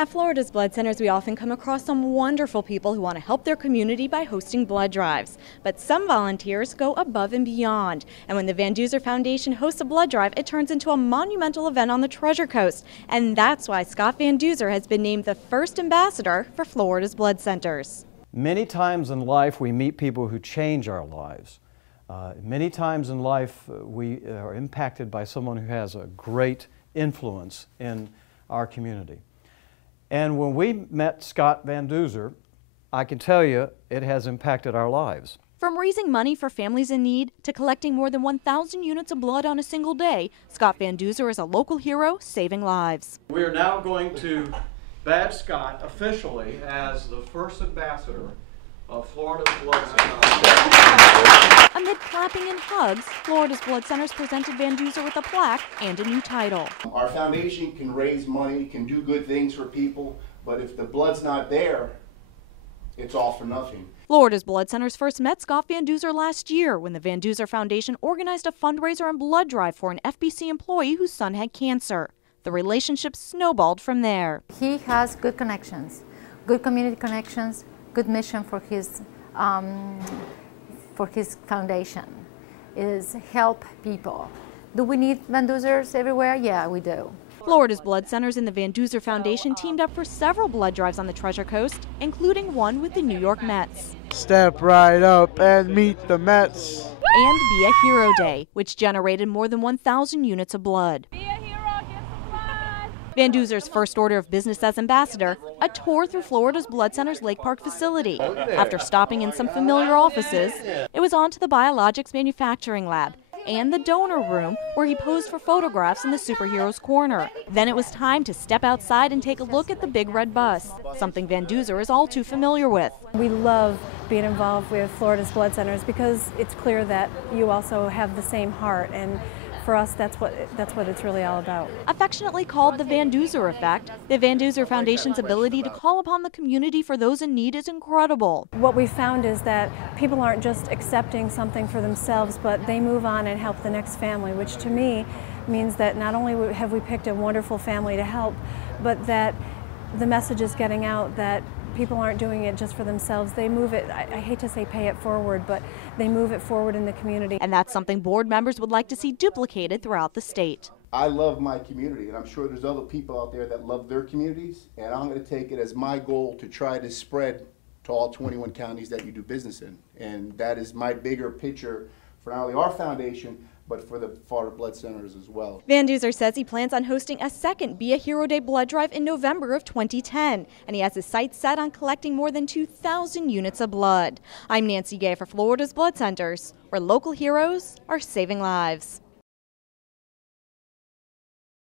At Florida's blood centers, we often come across some wonderful people who want to help their community by hosting blood drives. But some volunteers go above and beyond. And when the Van Duzer Foundation hosts a blood drive, it turns into a monumental event on the Treasure Coast. And that's why Scott Van Duzer has been named the first ambassador for Florida's blood centers. Many times in life, we meet people who change our lives. Many times in life, we are impacted by someone who has a great influence in our community. And when we met Scott Van Duzer, I can tell you it has impacted our lives. From raising money for families in need to collecting more than 1,000 units of blood on a single day, Scott Van Duzer is a local hero saving lives. We are now going to badge Scott officially as the first ambassador of Florida's Blood Center. Amid clapping and hugs, Florida's Blood Centers presented Van Duzer with a plaque and a new title. Our foundation can raise money, can do good things for people, but if the blood's not there, it's all for nothing. Florida's Blood Centers first met Scott Van Duzer last year when the Van Duzer Foundation organized a fundraiser and blood drive for an FBC employee whose son had cancer. The relationship snowballed from there. He has good connections, good community connections, good mission for his foundation, is help people. Do we need Van Duzers everywhere? Yeah, we do. Florida's Blood Centers and the Van Duzer Foundation teamed up for several blood drives on the Treasure Coast, including one with the New York Mets. Step right up and meet the Mets. And Be a Hero Day, which generated more than 1,000 units of blood. Van Duzer's first order of business as ambassador, a tour through Florida's Blood Center's Lake Park facility. After stopping in some familiar offices, it was on to the biologics manufacturing lab and the donor room where he posed for photographs in the superhero's corner. Then it was time to step outside and take a look at the big red bus, something Van Duzer is all too familiar with. We love being involved with Florida's Blood Centers because it's clear that you also have the same heart, and for us, that's what it's really all about. Affectionately called the Van Duzer effect, the Van Duzer Foundation's ability to call upon the community for those in need is incredible. What we found is that people aren't just accepting something for themselves, but they move on and help the next family, which to me means that not only have we picked a wonderful family to help, but that the message is getting out that people aren't doing it just for themselves. They move it, I hate to say pay it forward, but they move it forward in the community. And that's something board members would like to see duplicated throughout the state. I love my community, and I'm sure there's other people out there that love their communities, and I'm going to take it as my goal to try to spread to all 21 counties that you do business in. And that is my bigger picture for not only our foundation, but for the Florida Blood Centers as well. Van Duzer says he plans on hosting a second Be a Hero Day blood drive in November of 2010, and he has his sights set on collecting more than 2,000 units of blood. I'm Nancy Gay for Florida's Blood Centers, where local heroes are saving lives.